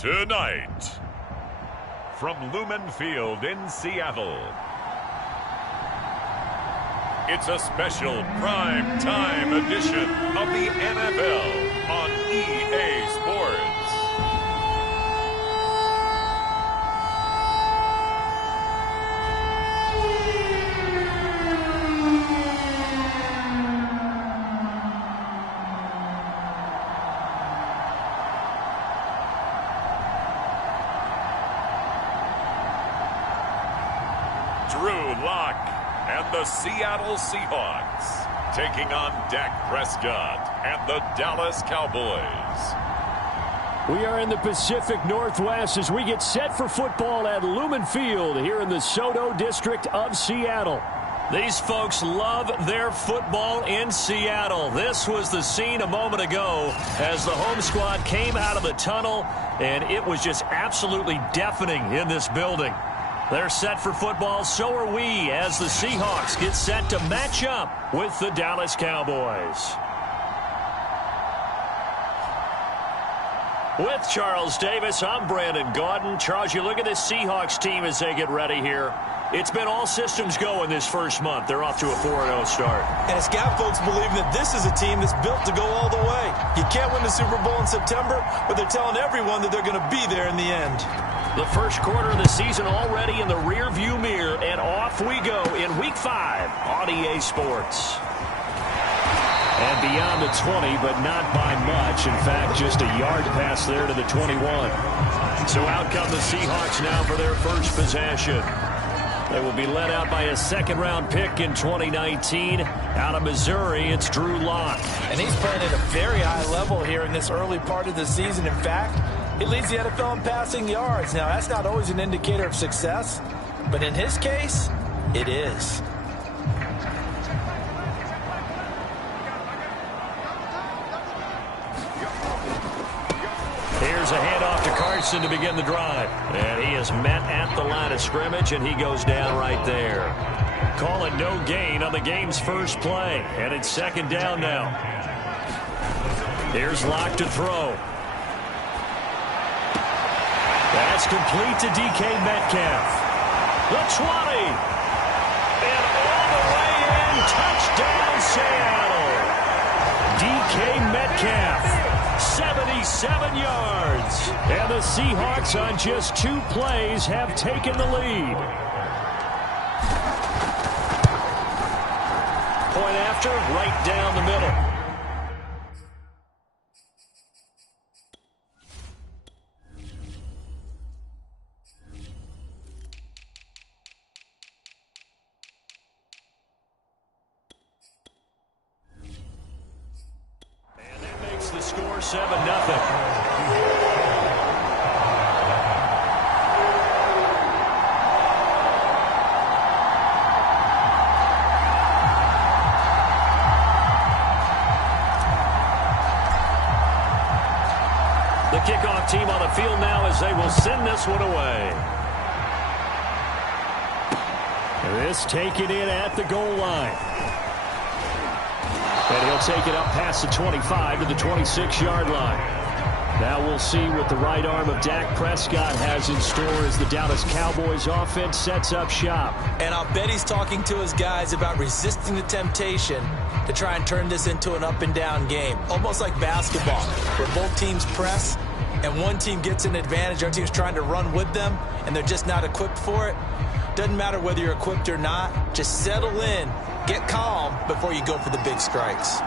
Tonight, from Lumen Field in Seattle, it's a special prime time edition of the NFL on EA Sports. The Seattle Seahawks taking on Dak Prescott and the Dallas Cowboys. We are in the Pacific Northwest as we get set for football at Lumen Field here in the Soto district of Seattle. These folks love their football in Seattle. This was the scene a moment ago as the home squad came out of the tunnel, and it was just absolutely deafening in this building. They're set for football, so are we, as the Seahawks get set to match up with the Dallas Cowboys. With Charles Davis, I'm Brandon Gaudin. Charles, you look at this Seahawks team as they get ready here. It's been all systems go in this first month. They're off to a 4-0 start. And it's got folks believing that this is a team that's built to go all the way. You can't win the Super Bowl in September, but they're telling everyone that they're going to be there in the end. The first quarter of the season already in the rearview mirror, and off we go in Week 5 on EA Sports. And beyond the 20, but not by much. In fact, just a yard pass there to the 21. So out come the Seahawks now for their first possession. They will be led out by a second-round pick in 2019. Out of Missouri, it's Drew Lock. And he's playing at a very high level here in this early part of the season. In fact, he leads the NFL in passing yards. Now, that's not always an indicator of success, but in his case, it is. Here's a handoff to Carson to begin the drive. And he is met at the line of scrimmage, and he goes down right there. Call it no gain on the game's first play. And it's second down now. Here's Lock to throw. That's complete to DK Metcalf. The 20. And all the way in. Touchdown, Seattle. DK Metcalf. 77 yards. And the Seahawks on just 2 plays have taken the lead. Point after, right down the middle. The score 7-0. The kickoff team on the field now as they will send this one away. This taken in at the goal line. And he'll take it up past the 25 to the 26-yard line. Now we'll see what the right arm of Dak Prescott has in store as the Dallas Cowboys offense sets up shop. And I'll bet he's talking to his guys about resisting the temptation to try and turn this into an up-and-down game. Almost like basketball, where both teams press and one team gets an advantage. Our team's trying to run with them, and they're just not equipped for it. Doesn't matter whether you're equipped or not. Just settle in. Get calm before you go for the big strikes.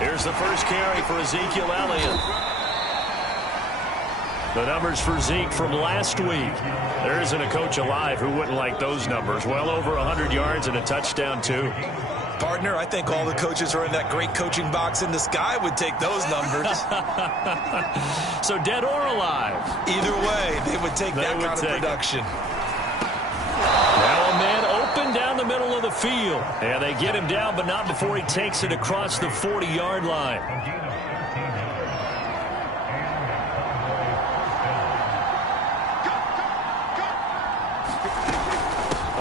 Here's the first carry for Ezekiel Elliott. The numbers for Zeke from last week. There isn't a coach alive who wouldn't like those numbers. Well over 100 yards and a touchdown, too. Partner, I think all the coaches who are in that great coaching box in the sky would take those numbers. So dead or alive? Either way, they would take that kind of production. Now a man open down the middle of the field. And they get him down, but not before he takes it across the 40-yard line.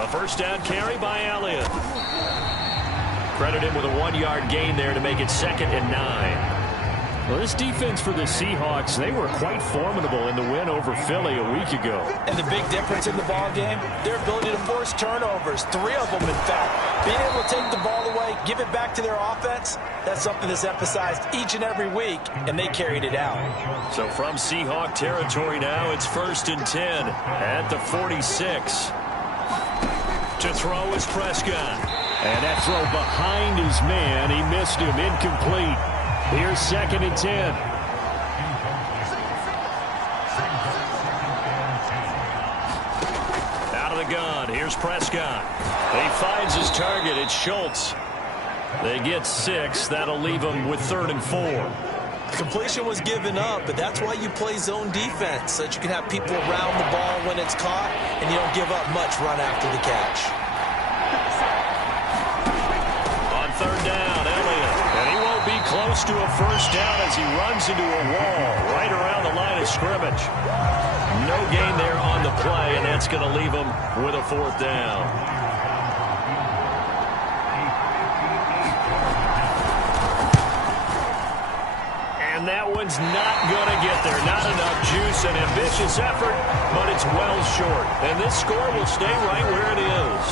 A first down carry by Elliott. Credit him with a 1-yard gain there to make it 2nd and 9. Well, this defense for the Seahawks, they were quite formidable in the win over Philly a week ago. And the big difference in the ball game, their ability to force turnovers, 3 of them in fact. Being able to take the ball away, give it back to their offense, that's something that's emphasized each and every week, and they carried it out. So from Seahawk territory now, it's 1st and 10 at the 46. To throw is Prescott. And that throw behind his man, he missed him, incomplete. Here's 2nd and 10. Out of the gun, here's Prescott. He finds his target, it's Schultz. They get 6, that'll leave him with 3rd and 4. The completion was given up, but that's why you play zone defense, so that you can have people around the ball when it's caught, and you don't give up much run after the catch. On 3rd down, Elliott, and he won't be close to a 1st down as he runs into a wall right around the line of scrimmage. No gain there on the play, and that's going to leave him with a 4th down. And that one's not going to get there. Not enough juice, an ambitious effort, but it's well short. And this score will stay right where it is.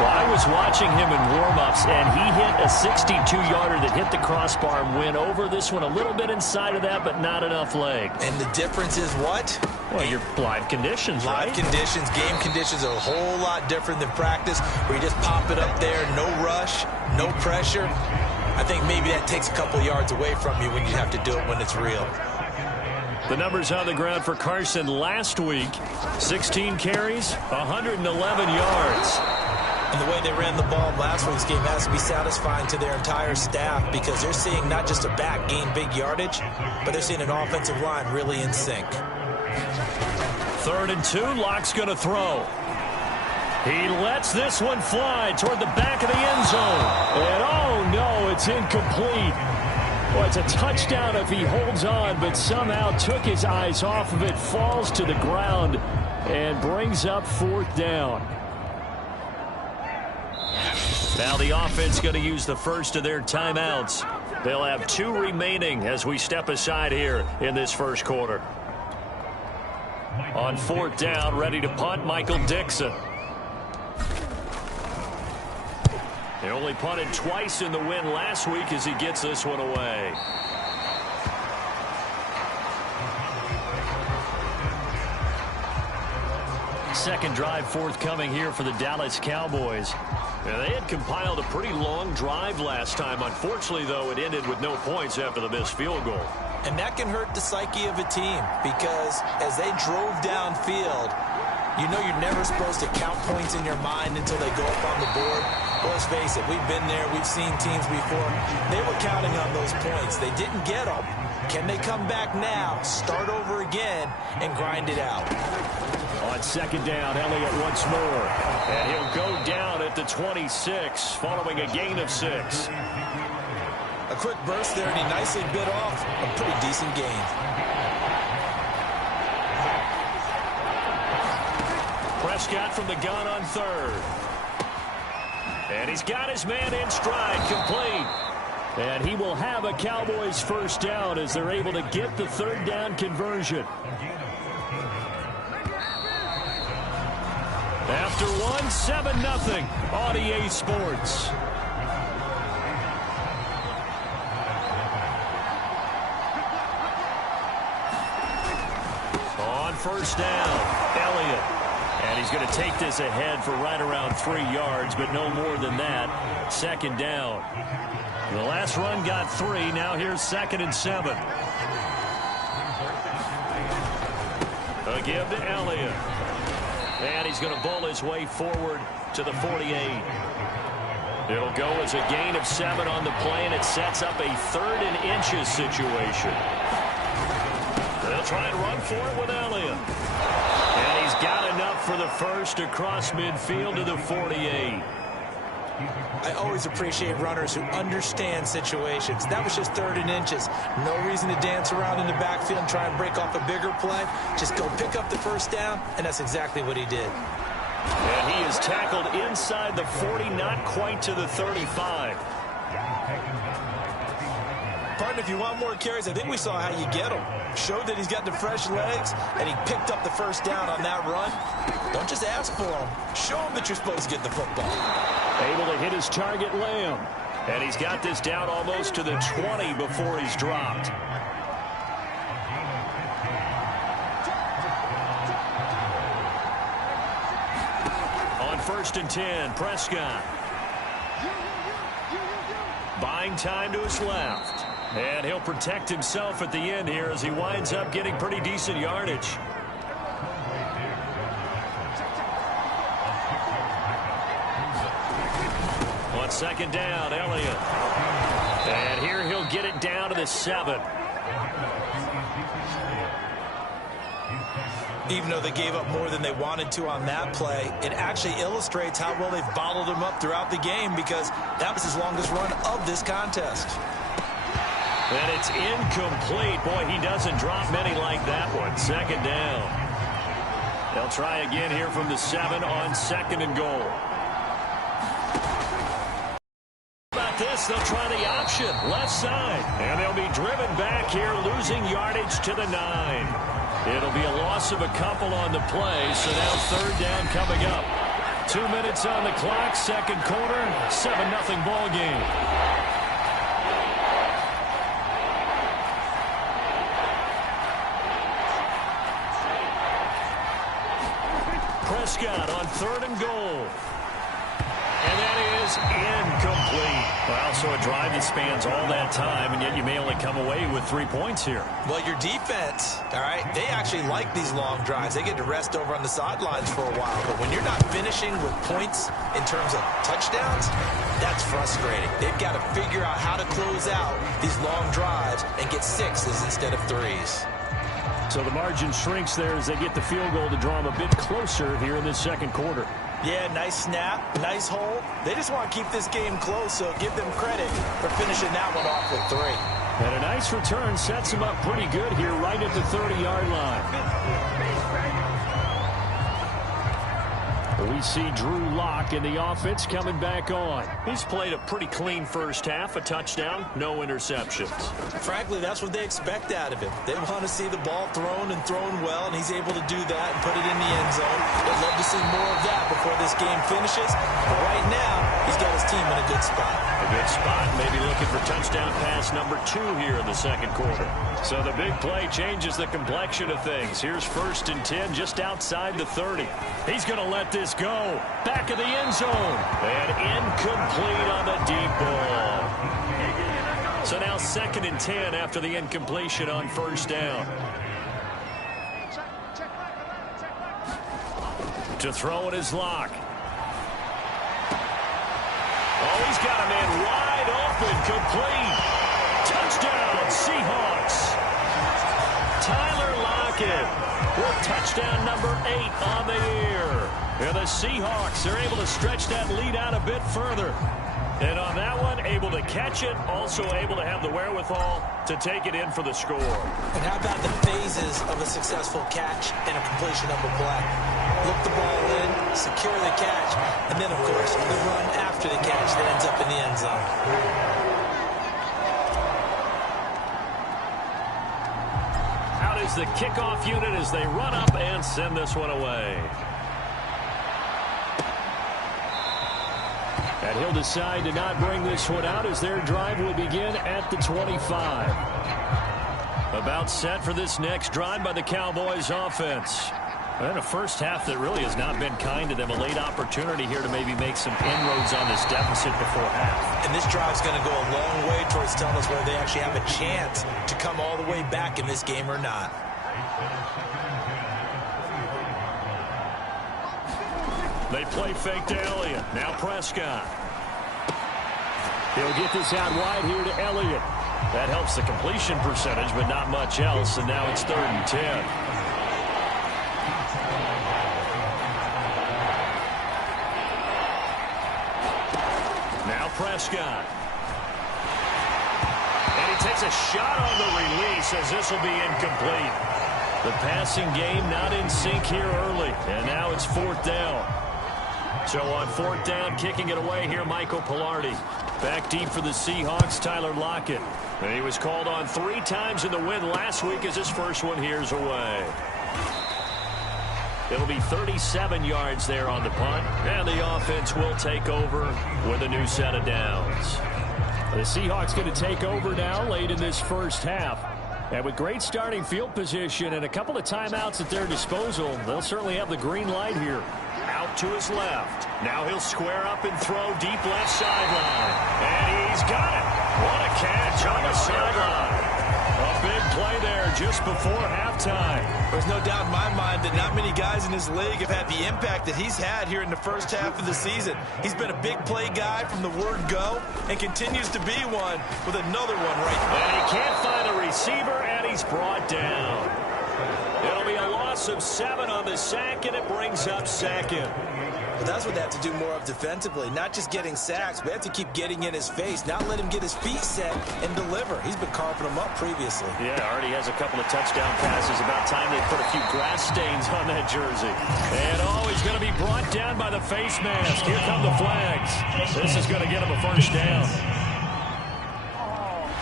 Well, I was watching him in warm-ups, and he hit a 62-yarder that hit the crossbar and went over. This one a little bit inside of that, but not enough leg. And the difference is what? Well, your live conditions, right? Live conditions, game conditions are a whole lot different than practice, where you just pop it up there, no rush, no pressure. I think maybe that takes a couple yards away from you when you have to do it when it's real. The numbers on the ground for Carson last week, 16 carries, 111 yards. And the way they ran the ball last week's game has to be satisfying to their entire staff, because they're seeing not just a back gain big yardage, but they're seeing an offensive line really in sync. 3rd and 2, Locke's going to throw. He lets this one fly toward the back of the end zone. And oh no, it's incomplete. Well, it's a touchdown if he holds on, but somehow took his eyes off of it, falls to the ground, and brings up 4th down. Now the offense going to use the first of their timeouts. They'll have 2 remaining as we step aside here in this first quarter. On 4th down, ready to punt, Michael Dixon. They only punted twice in the win last week as he gets this one away. Second drive forthcoming here for the Dallas Cowboys. Now, they had compiled a pretty long drive last time. Unfortunately, though, it ended with no points after the missed field goal. And that can hurt the psyche of a team, because as they drove downfield, you know you're never supposed to count points in your mind until they go up on the board. Well, let's face it, we've been there, we've seen teams before. They were counting on those points. They didn't get them. Can they come back now, start over again, and grind it out? On 2nd down, Elliott once more. And he'll go down at the 26, following a gain of 6. A quick burst there, and he nicely bit off a pretty decent gain. Prescott from the gun on 3rd. And he's got his man in stride, complete. And he will have a Cowboys 1st down as they're able to get the 3rd down conversion. After 1, 7-0 on EA Sports. On 1st down, Elliott. And he's going to take this ahead for right around 3 yards, but no more than that. 2nd down. The last run got 3. Now here's 2nd and 7. A give to Elliott. And he's going to bowl his way forward to the 48. It'll go as a gain of 7 on the play, and it sets up a 3rd and inches situation. They'll try and run for it with Elliott. And he's got enough for the first across midfield to the 48. I always appreciate runners who understand situations. That was just 3rd and inches. No reason to dance around in the backfield and try and break off a bigger play. Just go pick up the 1st down, and that's exactly what he did. And he is tackled inside the 40, not quite to the 35. Partner, if you want more carries, I think we saw how you get them. Showed that he's got the fresh legs, and he picked up the first down on that run. Don't just ask for them. Show him that you're supposed to get the football. Able to hit his target, Lamb. And he's got this down almost to the 20 before he's dropped. On 1st and 10, Prescott. Buying time to his left. And he'll protect himself at the end here as he winds up getting pretty decent yardage. On 2nd down, Elliott. And here he'll get it down to the 7. Even though they gave up more than they wanted to on that play, it actually illustrates how well they've bottled him up throughout the game, because that was his longest run of this contest. And it's incomplete. Boy, he doesn't drop many like that one. 2nd down. They'll try again here from the 7 on 2nd and goal. About this, they'll try the option, left side. And they'll be driven back here, losing yardage to the 9. It'll be a loss of a couple on the play, so now 3rd down coming up. 2 minutes on the clock, 2nd quarter, 7-0 ball game. Prescott on 3rd and goal. And that is incomplete. Well, so a drive that spans all that time, and yet you may only come away with 3 points here. Well, your defense, all right, they actually like these long drives. They get to rest over on the sidelines for a while. But when you're not finishing with points in terms of touchdowns, that's frustrating. They've got to figure out how to close out these long drives and get 6s instead of 3s. So the margin shrinks there as they get the field goal to draw them a bit closer here in this 2nd quarter. Yeah, nice snap, nice hole. They just want to keep this game close, so give them credit for finishing that one off with 3. And a nice return sets them up pretty good here right at the 30-yard line. We see Drew Lock in the offense coming back on. He's played a pretty clean first half, a touchdown, no interceptions. Frankly, that's what they expect out of him. They want to see the ball thrown and thrown well, and he's able to do that and put it in the end zone. They'd love to see more of that before this game finishes. But right now, he's got his team in a good spot. A good spot, maybe looking for touchdown pass number 2 here in the 2nd quarter. So the big play changes the complexion of things. Here's 1st and 10 just outside the 30. He's going to let this go. Back of the end zone. And incomplete on the deep ball. So now 2nd and 10 after the incompletion on 1st down. To throw it is Lock. Oh, he's got a man wide open, complete. Touchdown, Seahawks. Tyler Lockett with touchdown number 8 on the year. And the Seahawks are able to stretch that lead out a bit further. And on that one, able to catch it, also able to have the wherewithal to take it in for the score. And how about the phases of a successful catch and a completion of a play? Look the ball in, secure the catch, and then, of course, the run after the catch that ends up in the end zone. Out is the kickoff unit as they run up and send this one away. And he'll decide to not bring this one out as their drive will begin at the 25. About set for this next drive by the Cowboys offense. And a first half that really has not been kind to them. A late opportunity here to maybe make some inroads on this deficit before half. And this drive's going to go a long way towards telling us whether they actually have a chance to come all the way back in this game or not. They play fake to Elliott. Now Prescott. He'll get this out wide here to Elliott. That helps the completion percentage, but not much else. And now it's 3rd and 10. Now Prescott. And he takes a shot on the release as this will be incomplete. The passing game not in sync here early. And now it's 4th down. So on 4th down, kicking it away here, Michael Pilardi. Back deep for the Seahawks, Tyler Lockett. And he was called on 3 times in the win last week as his first one here's away. It'll be 37 yards there on the punt. And the offense will take over with a new set of downs. The Seahawks going to take over now late in this first half. And with great starting field position and a couple of timeouts at their disposal, they'll certainly have the green light here. Out to his left. Now he'll square up and throw deep left sideline. And he's got it. What a catch on the sideline. A big play there just before halftime. There's no doubt in my mind that not many guys in this league have had the impact that he's had here in the first half of the season. He's been a big play guy from the word go and continues to be one with another one right now. And he can't find a receiver, and he's brought down. It'll be a loss of 7 on the sack, and it brings up second. Well, that's what they have to do more of defensively, not just getting sacks, but they have to keep getting in his face, not let him get his feet set and deliver. He's been carving them up previously. Yeah, already has a couple of touchdown passes. About time they put a few grass stains on that jersey. And he's going to be brought down by the face mask. Here come the flags. This is going to get him a first down.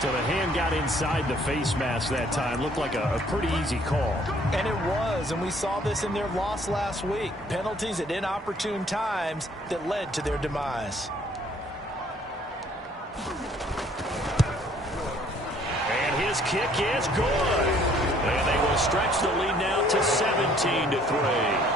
So the hand got inside the face mask that time. Looked like a pretty easy call. And it was, and we saw this in their loss last week. Penalties at inopportune times that led to their demise. And his kick is good. And they will stretch the lead now to 17-3.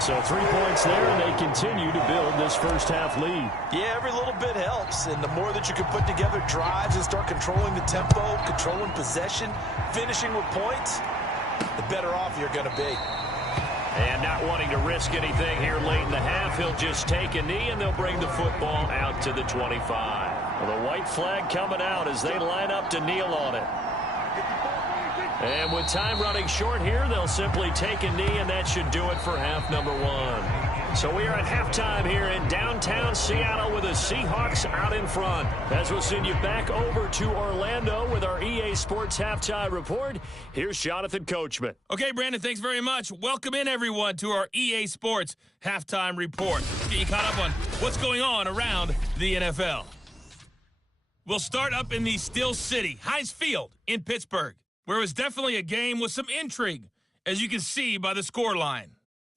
So 3 points there, and they continue to build this first half lead. Yeah, every little bit helps, and the more that you can put together drives and start controlling the tempo, controlling possession, finishing with points, the better off you're going to be. And not wanting to risk anything here late in the half, he'll just take a knee, and they'll bring the football out to the 25. Well, the white flag coming out as they line up to kneel on it. And with time running short here, they'll simply take a knee, and that should do it for half number 1. So we are at halftime here in downtown Seattle with the Seahawks out in front. As we'll send you back over to Orlando with our EA Sports Halftime Report, here's Jonathan Coachman. Okay, Brandon, thanks very much. Welcome in, everyone, to our EA Sports Halftime Report. Let's get you caught up on what's going on around the NFL. We'll start up in the Steel City, Heinz Field in Pittsburgh, where it was definitely a game with some intrigue, as you can see by the scoreline.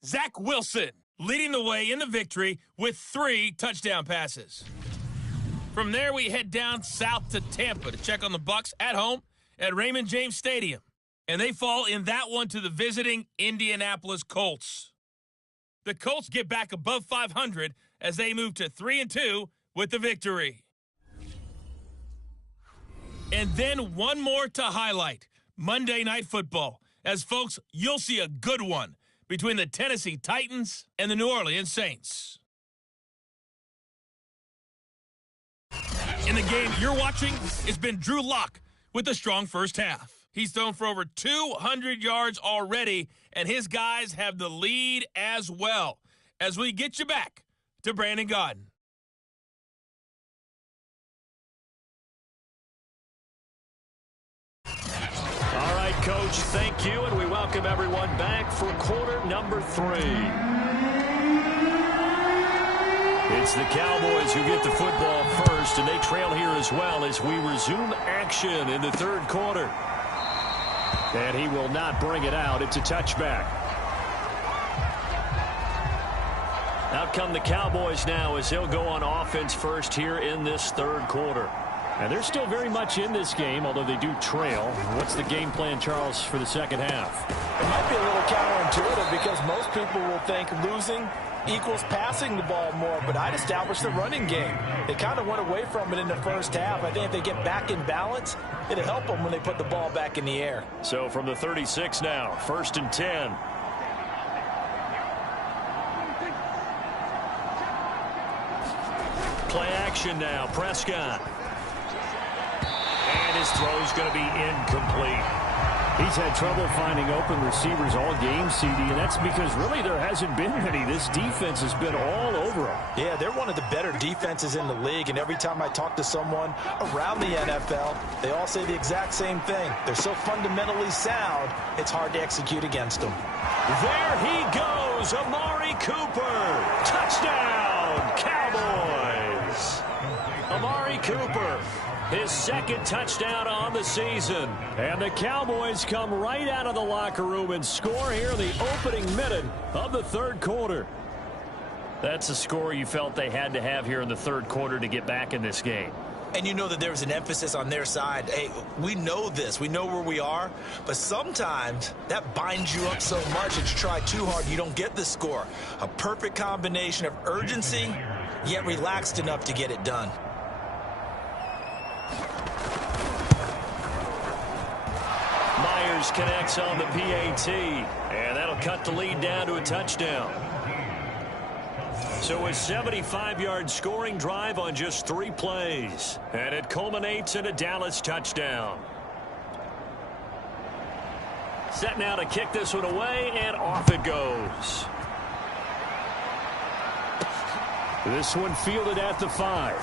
Zach Wilson leading the way in the victory with 3 touchdown passes. From there, we head down south to Tampa to check on the Bucs at home at Raymond James Stadium. And they fall in that one to the visiting Indianapolis Colts. The Colts get back above 500 as they move to 3-2 with the victory. And then one more to highlight. Monday Night Football. As folks, you'll see a good one between the Tennessee Titans and the New Orleans Saints. In the game you're watching, it's been Drew Lock with a strong first half. He's thrown for over 200 yards already, and his guys have the lead as well. As we get you back to Brandon Gaudin. All right, Coach, thank you, and we welcome everyone back for quarter number 3. It's the Cowboys who get the football first, and they trail here as well as we resume action in the third quarter. And he will not bring it out. It's a touchback. Out come the Cowboys now as they'll go on offense first here in this third quarter. And they're still very much in this game, although they do trail. What's the game plan, Charles, for the second half? It might be a little counterintuitive because most people will think losing equals passing the ball more, but I'd establish the running game. They kind of went away from it in the first half. I think if they get back in balance, it'll help them when they put the ball back in the air. So from the 36 now, 1st and 10. Play action now, Prescott. And his throw's going to be incomplete. He's had trouble finding open receivers all game, CD, and that's because really there hasn't been many. This defense has been all over them. Yeah, they're one of the better defenses in the league, and every time I talk to someone around the NFL, they all say the exact same thing. They're so fundamentally sound, it's hard to execute against them. There he goes, Amari Cooper. Touchdown, Cowboys. Amari Cooper, his second touchdown on the season. And the Cowboys come right out of the locker room and score here in the opening minute of the third quarter. That's a score you felt they had to have here in the third quarter to get back in this game. And you know that there was an emphasis on their side. Hey, we know this. We know where we are. But sometimes that binds you up so much that you try too hard, you don't get the score. A perfect combination of urgency, yet relaxed enough to get it done. Myers connects on the PAT, and that'll cut the lead down to a touchdown. So a 75-yard scoring drive on just 3 plays, and it culminates in a Dallas touchdown. Set now to kick this one away, and off it goes. This one fielded at the 5.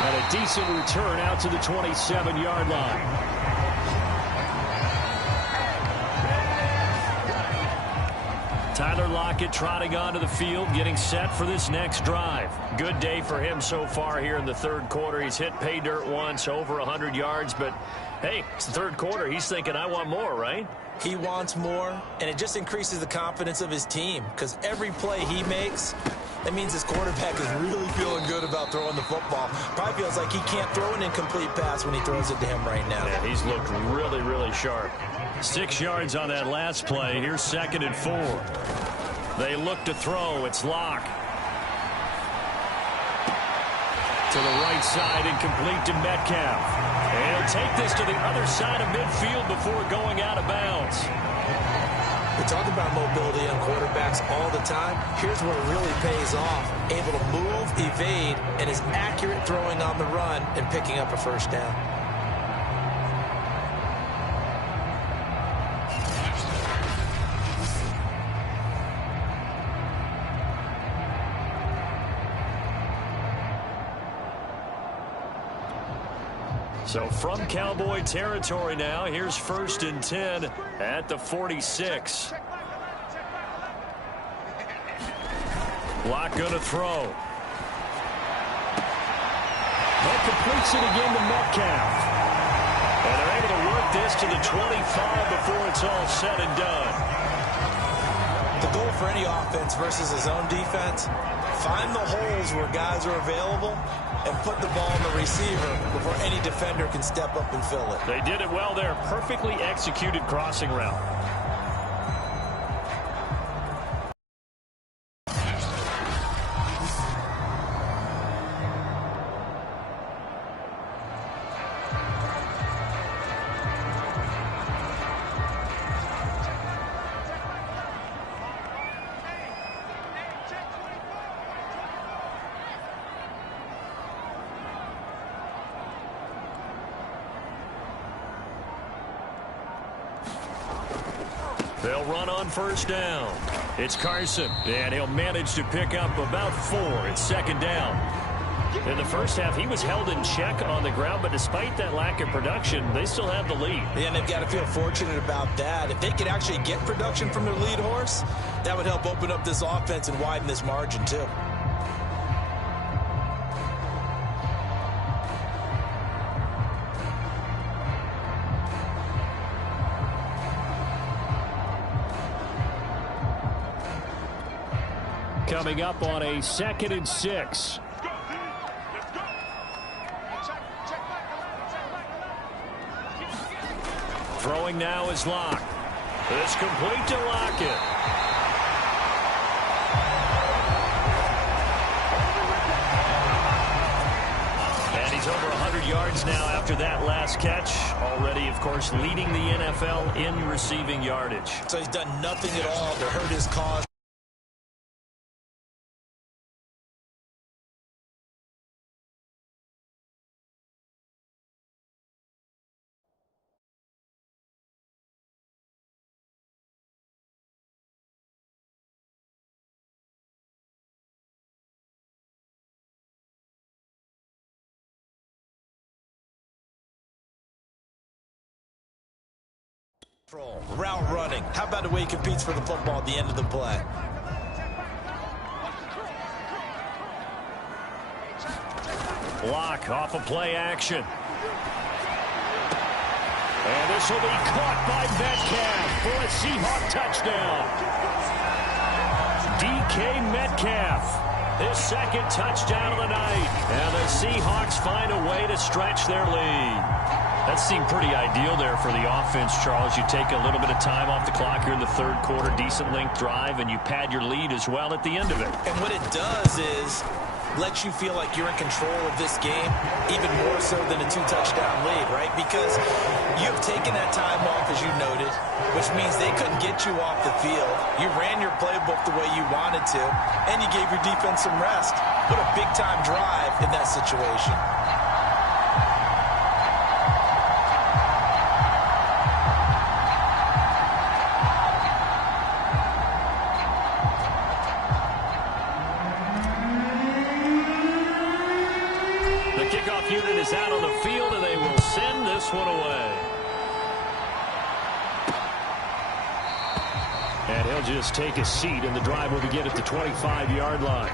And a decent return out to the 27-yard line. Tyler Lockett trotting onto the field, getting set for this next drive. Good day for him so far here in the third quarter. He's hit pay dirt once, over 100 yards, but hey, it's the third quarter. He's thinking, I want more, right? He wants more, and it just increases the confidence of his team because every play he makes, that means his quarterback is really feeling good about throwing the football. Probably feels like he can't throw an incomplete pass when he throws it to him right now. Yeah, he's looked really, really sharp. 6 yards on that last play. Here's 2nd and 4. They look to throw. It's Locke. To the right side, incomplete to Metcalf. And he'll take this to the other side of midfield before going out of bounds. We talk about mobility on quarterbacks all the time. Here's where it really pays off. Able to move, evade, and is accurate throwing on the run and picking up a first down. So from Cowboy territory now, here's 1st and 10 at the 46. Locke going to throw. That completes it again to Metcalf. And they're able to work this to the 25 before it's all said and done. The goal for any offense versus his own defense, find the holes where guys are available and put the ball on the receiver before any defender can step up and fill it. They did it well there. Perfectly executed crossing route. They'll run on 1st down. It's Carson, and he'll manage to pick up about 4. It's 2nd down. In the first half, he was held in check on the ground, but despite that lack of production, they still have the lead. Yeah, and they've got to feel fortunate about that. If they could actually get production from their lead horse, that would help open up this offense and widen this margin, too. Coming up on a 2nd and 6. Throwing now is Locke. It's complete to Lockett. And he's over 100 yards now after that last catch. Already, of course, leading the NFL in receiving yardage. So he's done nothing at all to hurt his cause. Route running. How about the way he competes for the football at the end of the play? Block off of play action. And this will be caught by Metcalf for a Seahawk touchdown. DK Metcalf, his second touchdown of the night. And the Seahawks find a way to stretch their lead. That seemed pretty ideal there for the offense, Charles. You take a little bit of time off the clock here in the third quarter, decent length drive, and you pad your lead as well at the end of it. And what it does is lets you feel like you're in control of this game, even more so than a two-touchdown lead, right? Because you have taken that time off, as you noted, which means they couldn't get you off the field. You ran your playbook the way you wanted to, and you gave your defense some rest. What a big-time drive in that situation. Unit is out on the field, and they will send this one away. And he'll just take a seat, and the drive will begin at the 25-yard line.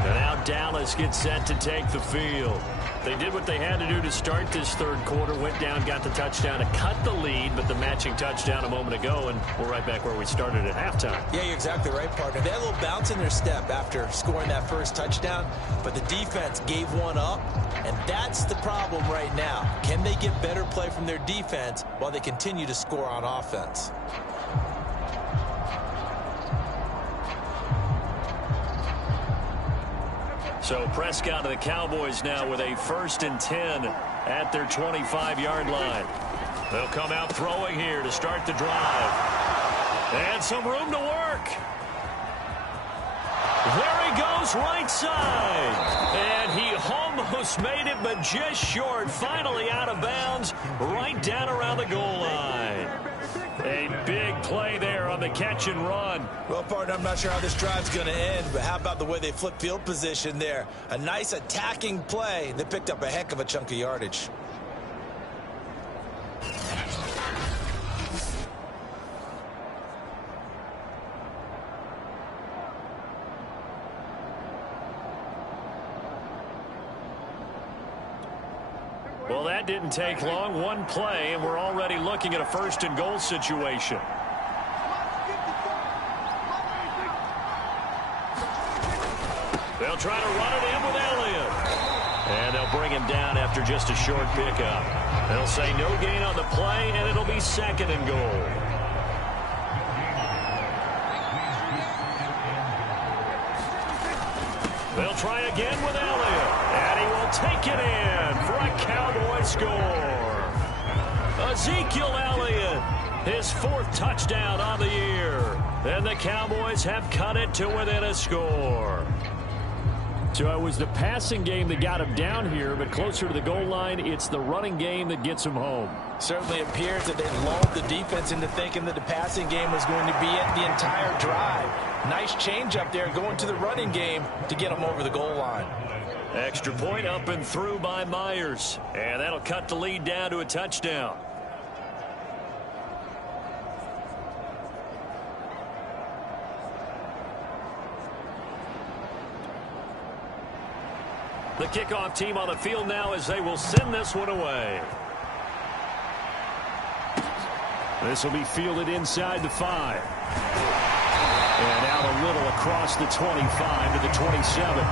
And now Dallas gets set to take the field. They did what they had to do to start this third quarter, went down, got the touchdown to cut the lead, but the matching touchdown a moment ago, and we're right back where we started at halftime. Yeah, you're exactly right, partner. They had a little bounce in their step after scoring that first touchdown, but the defense gave one up, and that's the problem right now. Can they get better play from their defense while they continue to score on offense? So Prescott of the Cowboys now with a 1st and 10 at their 25-yard line. They'll come out throwing here to start the drive. And some room to work. There he goes, right side. And he almost made it, but just short. Finally out of bounds, right down around the goal line. A big play there on the catch and run. Well, partner, I'm not sure how this drive's going to end, but how about the way they flip field position there? A nice attacking play. They picked up a heck of a chunk of yardage. Well, that didn't take long. One play, and we're already looking at a 1st and goal situation. They'll try to run it in with Elliott. And they'll bring him down after just a short pickup. They'll say no gain on the play, and it'll be 2nd and goal. They'll try again with Elliott. And he will take it in for a Cowboy score. Ezekiel Elliott, his 4th touchdown on the year. And the Cowboys have cut it to within a score. So it was the passing game that got him down here, but closer to the goal line, it's the running game that gets him home. Certainly appears that they lulled the defense into thinking that the passing game was going to be it the entire drive. Nice change up there going to the running game to get them over the goal line. Extra point up and through by Myers. And that'll cut the lead down to a touchdown. The kickoff team on the field now as they will send this one away. This will be fielded inside the 5. And out a little across the 25 to the 27.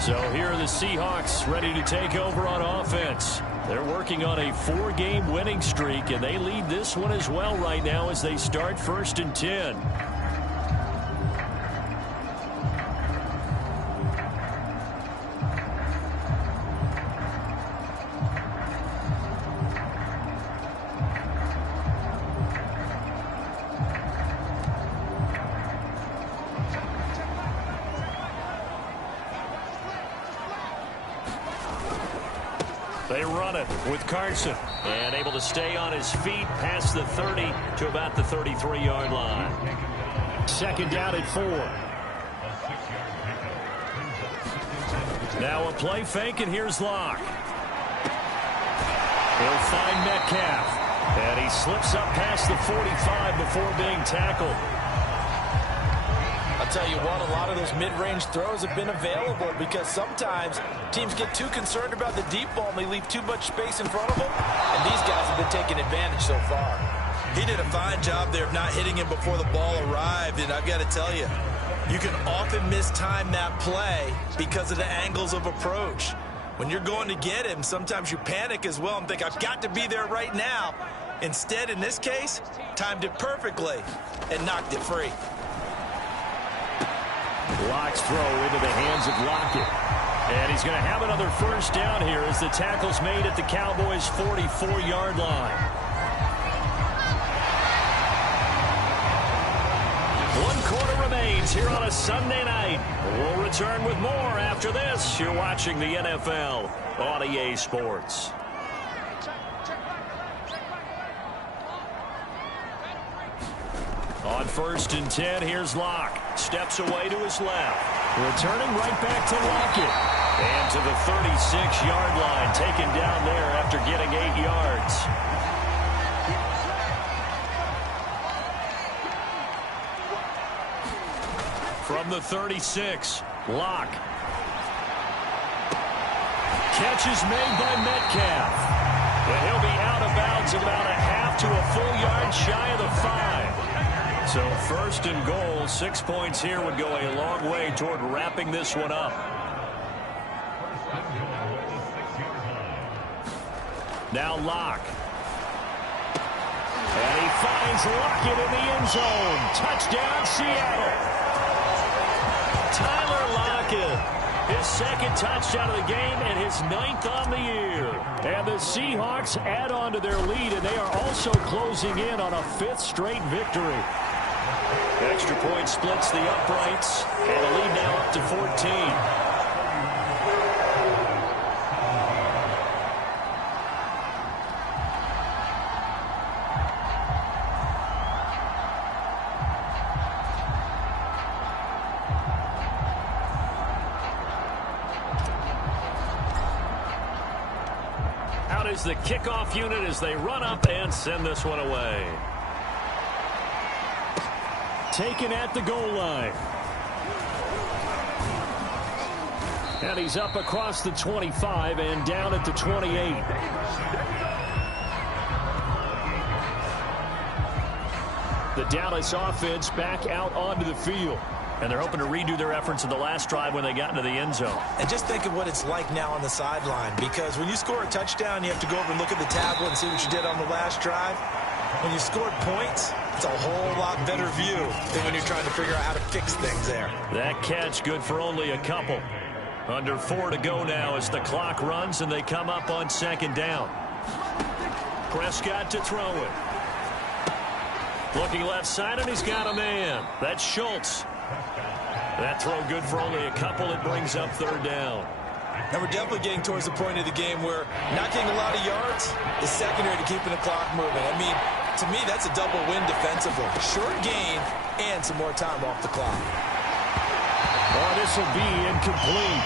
So here are the Seahawks ready to take over on offense. They're working on a 4-game winning streak, and they lead this one as well right now as they start 1st and 10. They run it with Carson, and able to stay on his feet past the 30 to about the 33-yard line. 2nd down at 4. Now a play fake, and here's Locke. He'll find Metcalf, and he slips up past the 45 before being tackled. I'll tell you what, a lot of those mid-range throws have been available because sometimes teams get too concerned about the deep ball and they leave too much space in front of them. And these guys have been taking advantage so far. He did a fine job there of not hitting him before the ball arrived. And I've got to tell you, you can often mistime that play because of the angles of approach. When you're going to get him, sometimes you panic as well and think, I've got to be there right now. Instead, in this case, timed it perfectly and knocked it free. Lock's throw into the hands of Lockett. And he's going to have another first down here as the tackle's made at the Cowboys' 44-yard line. 1 quarter remains here on a Sunday night. We'll return with more after this. You're watching the NFL on EA Sports. On 1st and 10, here's Locke. Steps away to his left. Returning right back to Lockett. And to the 36-yard line. Taken down there after getting 8 yards. From the 36, Locke. Catch is made by Metcalf. And he'll be out of bounds at about a half to a full yard shy of the 5. So 1st and goal, 6 points here would go a long way toward wrapping this one up. Now Locke. And he finds Lockett in the end zone. Touchdown, Seattle. Tyler Lockett, his 2nd touchdown of the game and his 9th on the year. And the Seahawks add on to their lead, and they are also closing in on a 5th straight victory. Extra point splits the uprights, and the lead now up to 14. Out is the kickoff unit as they run up and send this one away. Taken at the goal line. And he's up across the 25 and down at the 28. The Dallas offense back out onto the field. And they're hoping to redo their efforts in the last drive when they got into the end zone. And just think of what it's like now on the sideline, because when you score a touchdown, you have to go over and look at the tablet and see what you did on the last drive. When you scored points, it's a whole lot better view than when you're trying to figure out how to fix things there. That catch good for only a couple. Under 4 to go now as the clock runs and they come up on 2nd down. Prescott to throw it. Looking left side, and he's got a man. That's Schultz. That throw good for only a couple. It brings up 3rd down. And we're definitely getting towards the point of the game where not getting a lot of yards is secondary to keeping the clock moving. I mean, to me, that's a double win defensively. Short gain and some more time off the clock. Oh, this will be incomplete.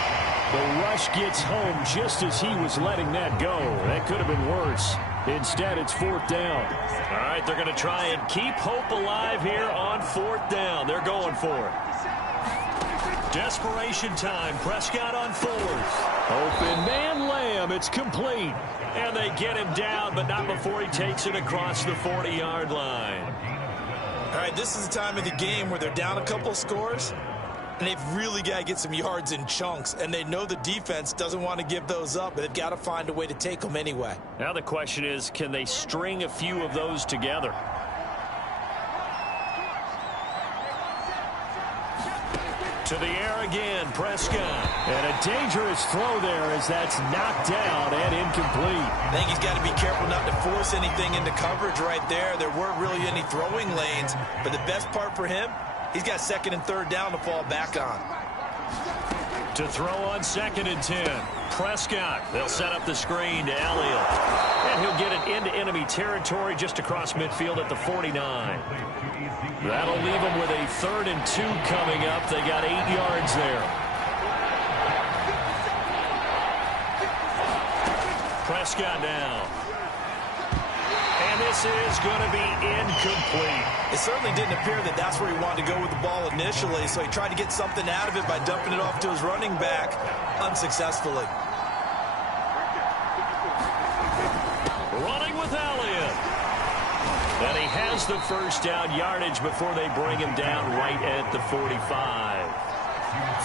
The rush gets home just as he was letting that go. That could have been worse. Instead, it's 4th down. All right, they're going to try and keep hope alive here on 4th down. They're going for it. Desperation time. Prescott on 4th. Open man, Lamb. It's complete. And they get him down, but not before he takes it across the 40-yard line. All right, this is the time of the game where they're down a couple of scores, and they've really got to get some yards in chunks, and they know the defense doesn't want to give those up, but they've got to find a way to take them anyway. Now the question is, can they string a few of those together? To the air again, Prescott. And a dangerous throw there as that's knocked down and incomplete. I think he's got to be careful not to force anything into coverage right there. There weren't really any throwing lanes, but the best part for him, he's got 2nd and 3rd down to fall back on. To throw on 2nd and 10. Prescott. They'll set up the screen to Elliott. And he'll get it into enemy territory just across midfield at the 49. That'll leave them with a 3rd and 2 coming up. They got 8 yards there. Prescott now. And this is going to be incomplete. It certainly didn't appear that that's where he wanted to go with the ball initially, so he tried to get something out of it by dumping it off to his running back unsuccessfully. Running with Elliott. And he has the first down yardage before they bring him down right at the 45.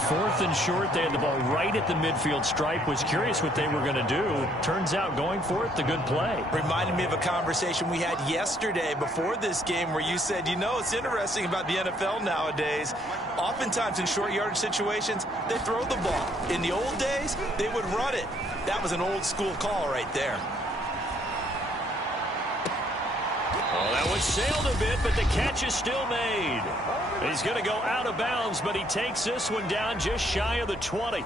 4th and short. They had the ball right at the midfield stripe. Was curious what they were going to do. Turns out going for it, the good play. Reminded me of a conversation we had yesterday before this game where you said, you know, it's interesting about the NFL nowadays. Oftentimes in short yardage situations, they throw the ball. In the old days, they would run it. That was an old school call right there. Oh, that one sailed a bit, but the catch is still made. He's going to go out of bounds, but he takes this one down just shy of the 20.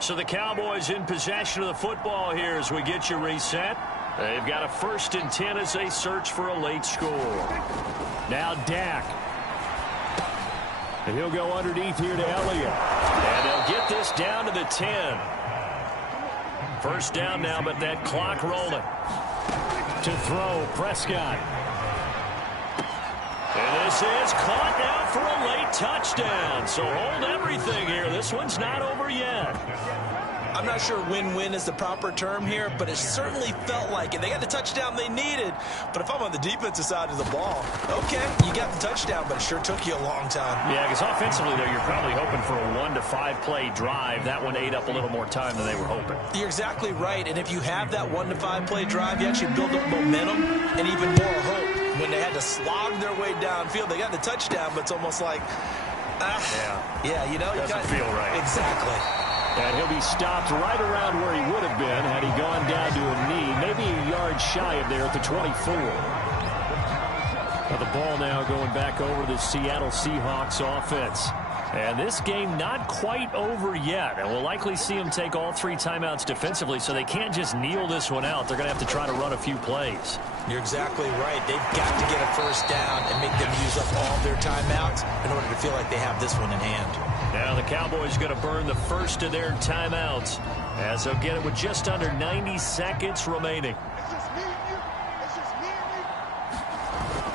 So the Cowboys in possession of the football here as we get you reset. They've got a 1st and 10 as they search for a late score. Now Dak. And he'll go underneath here to Elliott. And they'll get this down to the 10. First down now, but that clock rolling. To throw, Prescott. And this is caught now for a late touchdown. So hold everything here. This one's not over yet. I'm not sure win-win is the proper term here, but it certainly felt like it. They got the touchdown they needed, but if I'm on the defensive side of the ball, okay, you got the touchdown, but it sure took you a long time. Yeah, because offensively there, you're probably hoping for a 1 to 5 play drive. That one ate up a little more time than they were hoping. You're exactly right, and if you have that 1 to 5 play drive, you actually build up momentum and even more hope. When they had to slog their way downfield, they got the touchdown, but it's almost like, yeah, you know, doesn't feel right. Exactly. And he'll be stopped right around where he would have been had he gone down to a knee, maybe a yard shy of there at the 24. Well, the ball now going back over the Seattle Seahawks offense. And this game not quite over yet. And we'll likely see them take all 3 timeouts defensively, so they can't just kneel this one out. They're going to have to try to run a few plays. You're exactly right. They've got to get a first down and make them use up all their timeouts in order to feel like they have this one in hand. Now the Cowboys going to burn the first of their timeouts as they'll get it with just under 90 seconds remaining.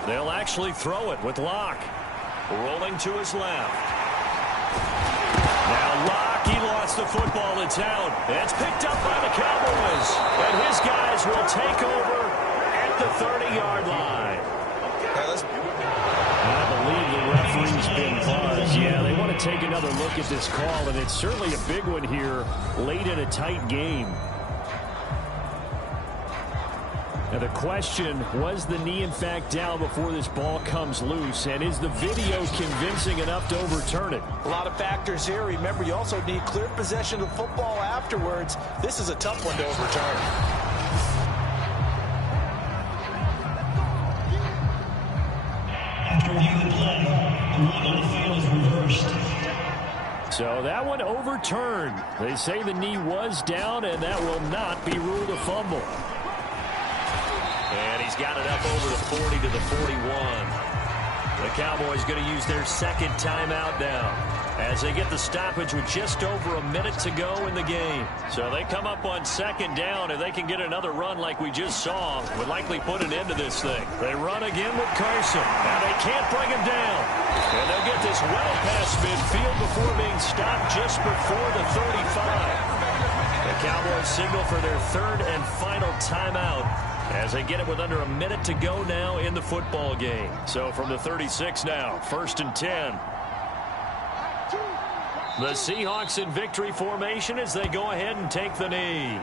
They'll actually throw it with Locke. Rolling to his left. Now Locke, he lost the football. It's out. It's picked up by the Cowboys. And his guys will take over at the 30-yard line. I believe the referee's been buzzed. Yeah, they want to take another look at this call, and it's certainly a big one here late in a tight game. Now the question, was the knee in fact down before this ball comes loose? And is the video convincing enough to overturn it? A lot of factors here. Remember, you also need clear possession of the football afterwards. This is a tough one to overturn. After reviewing the play, the rule on the field is reversed. So that one overturned. They say the knee was down, and that will not be ruled a fumble. And he's got it up over the 40 to the 41. The Cowboys going to use their second timeout now as they get the stoppage with just over a minute to go in the game. So they come up on second down. If they can get another run like we just saw, would likely put an end to this thing. They run again with Carson. Now they can't bring him down. And they'll get this well past midfield before being stopped just before the 35. The Cowboys signal for their third and final timeout as they get it with under a minute to go now in the football game. So from the 36 now, 1st and 10. The Seahawks in victory formation as they go ahead and take the knee.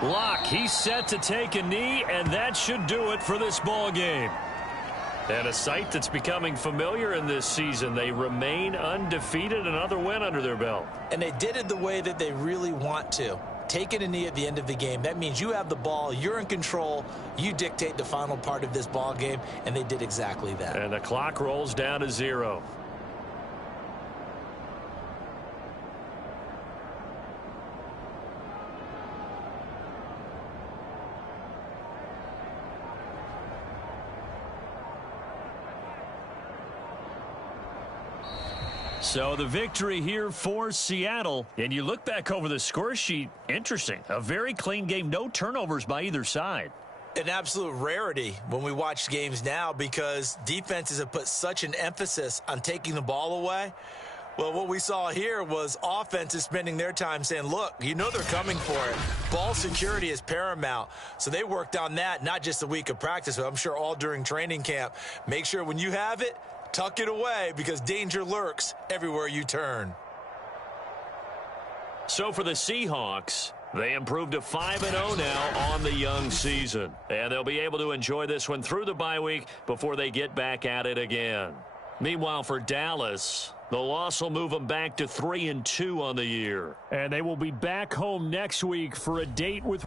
Locke, he's set to take a knee, and that should do it for this ball game. And a sight that's becoming familiar in this season. They remain undefeated, another win under their belt. And they did it the way that they really want to. Taking a knee at the end of the game. That means you have the ball, you're in control, you dictate the final part of this ball game, and they did exactly that. And the clock rolls down to 0. So the victory here for Seattle. And you look back over the score sheet, interesting. A very clean game, no turnovers by either side. An absolute rarity when we watch games now because defenses have put such an emphasis on taking the ball away. Well, what we saw here was offenses spending their time saying, look, you know they're coming for it. Ball security is paramount. So they worked on that, not just a week of practice, but I'm sure all during training camp. Make sure when you have it, tuck it away because danger lurks everywhere you turn. So for the Seahawks, they improved to 5-0 now on the young season. And they'll be able to enjoy this one through the bye week before they get back at it again. Meanwhile, for Dallas, the loss will move them back to 3-2 on the year. And they will be back home next week for a date with